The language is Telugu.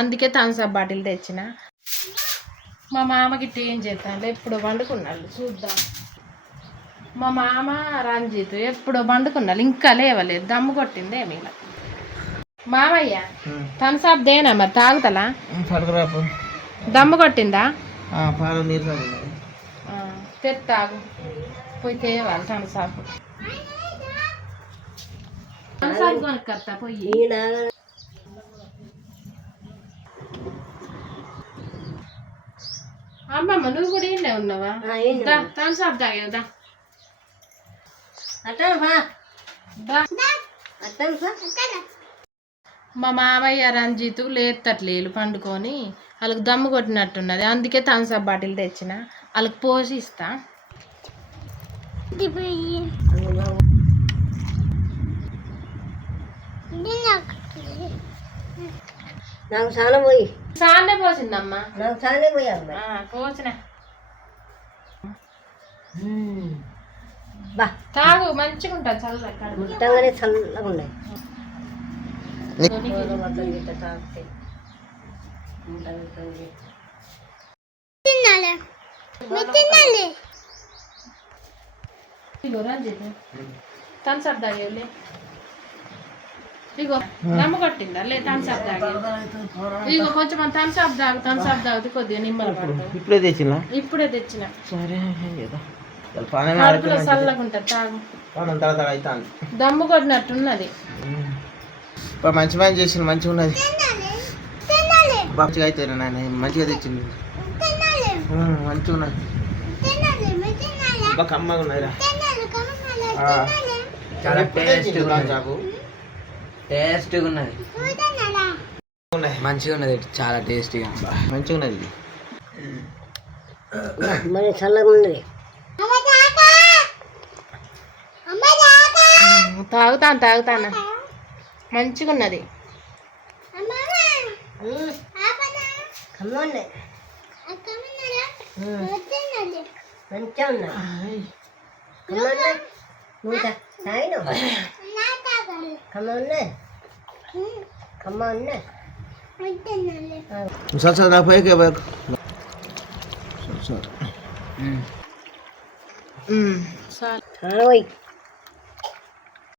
అందుకే థమ్స్అప్ బాటిల్ తెచ్చిన. మా మామకి ఏం చేస్తాను, ఎప్పుడో పండుకున్నాడు చూద్దాం. మా మామ రంజిత్ ఎప్పుడో పండుకున్నాడు, ఇంకా లేవలేదు. దమ్ము కొట్టిందే మీద. మామయ్య థమ్స్అప్ దేనా మరి తాగుతలా? దమ్ము కొట్టిందా? తెత్తాగు పోయి తేవాలి థమ్స్అప్. థమ్స్అప్ కొనుక్కొస్తా పోయి. అమ్మమ్మ నువ్వు కూడా ఇండే ఉన్నావా? థమ్స్అప్ తాగేదా? మా మామయ్య రంజిత్ లేతట్లేలు పండుకొని వాళ్ళకి దమ్ము కొట్టినట్టున్నది. అందుకే థమ్స్అప్ బాటిల్ తెచ్చిన, వాళ్ళకి పోసి ఇస్తా. నాకు చాలా పోయి సానే పోసిందమ్మా, నాకు చాలా పోయి పోసిన. తాగు మంచిగా ఉంటుంది, చల్లగా ముట్టంగానే చల్లగా ఉన్నాయి. ఇగో రంజిత్ థమ్స్అప్ తాగేలే. ఇగో దమ్ము కొట్టిందా లే? థమ్స్అప్ తాగే. ఇగో కొంచెం థమ్స్అప్ తాగితే కొద్దిగా నిమ్మలు పడుతుంది. ఇప్పుడే తెచ్చిన. కడుపులో చల్లగా ఉంటుంది, తాగు. దమ్ము కొట్టినట్టున్నది. మంచి మంచి చేసింది, మంచిగా ఉన్నది. మంచిగా అయితే మంచిగా తెచ్చింది, మంచిగా ఉన్నది. కమ్మగా ఉన్నదిరా, చాలా టేస్ట్గా ఉన్నది. మంచిగా ఉన్నది, చాలా టేస్టీగా మంచిగా ఉన్నది. మరి చల్లగా ఉన్నది. తాగుతాను మంచిగా ఉన్నది. మంచిగా ఉన్నాయి. నువ్వు తాగినావు కమ్మ ఉన్నాయి. సార్ నాకు పోయి పోయి